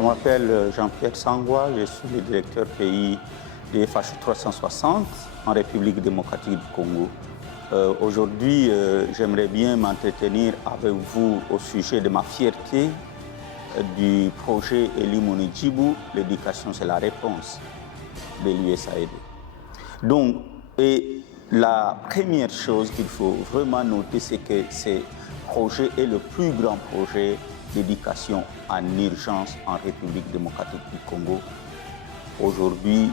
Je m'appelle Jean-Pierre Sangwa, je suis le directeur pays de FHI 360 en République démocratique du Congo. Aujourd'hui, j'aimerais bien m'entretenir avec vous au sujet de ma fierté du projet Eli Monidjibou, l'éducation c'est la réponse de l'USAID. Donc, la première chose qu'il faut vraiment noter, c'est que ce projet est le plus grand projet d'éducation en urgence en République démocratique du Congo. Aujourd'hui,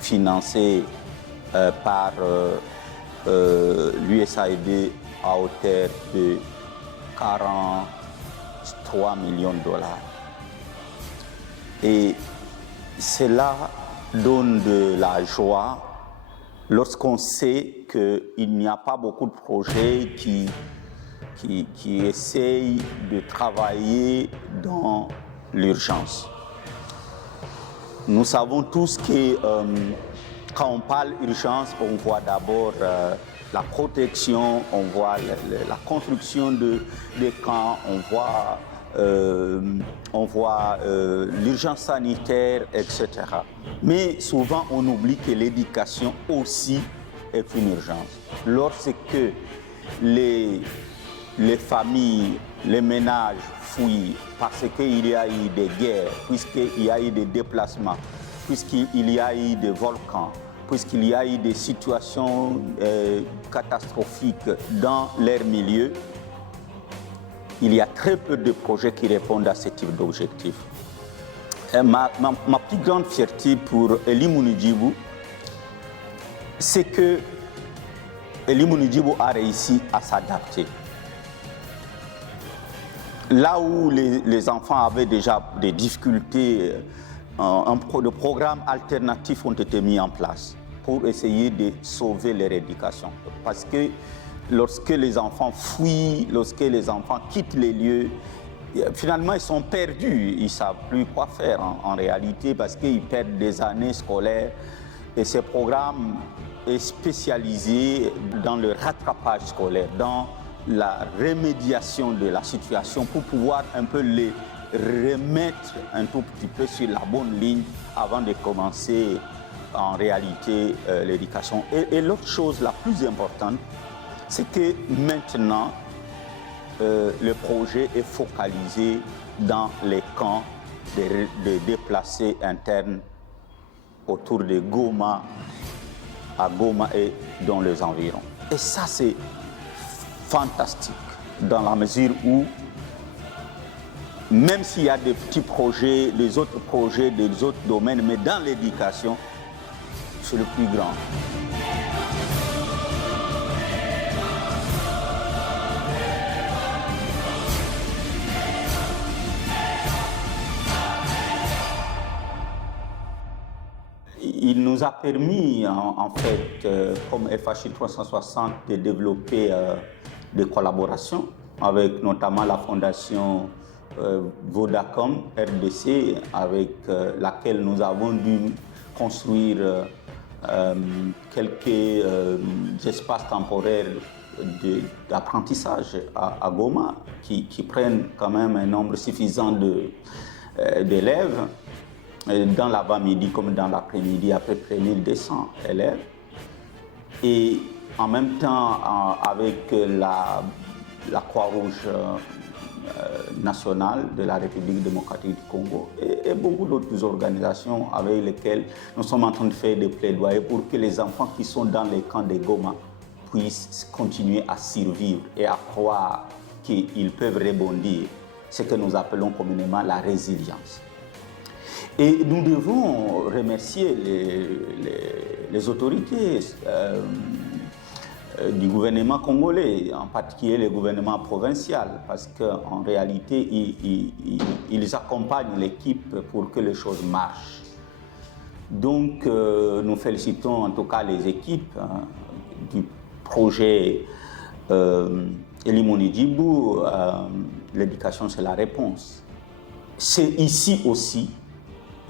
financé par l'USAID à hauteur de 43 millions de dollars. Et cela donne de la joie lorsqu'on sait qu'il n'y a pas beaucoup de projets qui essayent de travailler dans l'urgence. Nous savons tous que quand on parle d'urgence, on voit d'abord la protection, on voit la construction des camps, on voit l'urgence sanitaire, etc. Mais souvent, on oublie que l'éducation aussi est une urgence. Lorsque les familles, les ménages fuient parce qu'il y a eu des guerres, puisqu'il y a eu des déplacements, puisqu'il y a eu des volcans, puisqu'il y a eu des situations catastrophiques dans leur milieu, il y a très peu de projets qui répondent à ce type d'objectifs. Ma plus grande fierté pour Eli Monidjibou, c'est que Eli Monidjibou a réussi à s'adapter. Là où les enfants avaient déjà des difficultés, de programmes alternatifs ont été mis en place pour essayer de sauver leur éducation. Parce que lorsque les enfants fuient, lorsque les enfants quittent les lieux, finalement ils sont perdus, ils ne savent plus quoi faire en réalité parce qu'ils perdent des années scolaires. Et ce programme est spécialisé dans le rattrapage scolaire, dans la remédiation de la situation pour pouvoir un peu les remettre un tout petit peu sur la bonne ligne avant de commencer en réalité l'éducation. Et l'autre chose la plus importante, c'est que maintenant le projet est focalisé dans les camps de déplacés internes autour de Goma, à Goma et dans les environs. Et ça, c'est fantastique dans la mesure où même s'il y a des petits projets, des autres projets, des autres domaines, mais dans l'éducation, c'est le plus grand. Il nous a permis, en fait, comme FHI 360, de développer des collaborations avec notamment la fondation Vodacom RDC, avec laquelle nous avons dû construire quelques espaces temporaires d'apprentissage à Goma qui prennent quand même un nombre suffisant d'élèves. Dans l'avant-midi comme dans l'après-midi, à peu près 1200 élèves. Et en même temps, avec la Croix-Rouge nationale de la République démocratique du Congo et beaucoup d'autres organisations avec lesquelles nous sommes en train de faire des plaidoyers pour que les enfants qui sont dans les camps de Goma puissent continuer à survivre et à croire qu'ils peuvent rebondir, ce que nous appelons communément la résilience. Et nous devons remercier les autorités du gouvernement congolais, en particulier le gouvernement provincial, parce qu'en réalité, ils accompagnent l'équipe pour que les choses marchent. Donc, nous félicitons en tout cas les équipes du projet Eli Monidjibou, l'éducation c'est la réponse. C'est ici aussi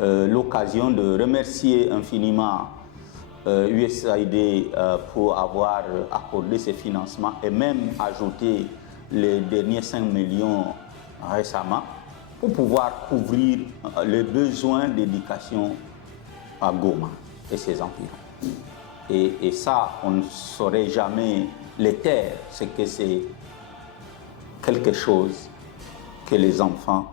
l'occasion de remercier infiniment USAID pour avoir accordé ces financements et même ajouté les derniers 5 millions récemment pour pouvoir couvrir les besoins d'éducation à Goma et ses environs. Et ça, on ne saurait jamais les taire, c'est que c'est quelque chose que les enfants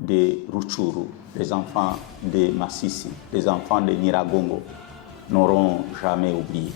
de Rutshuru, les enfants de Masisi, les enfants de Nyiragongo n'auront jamais oublié.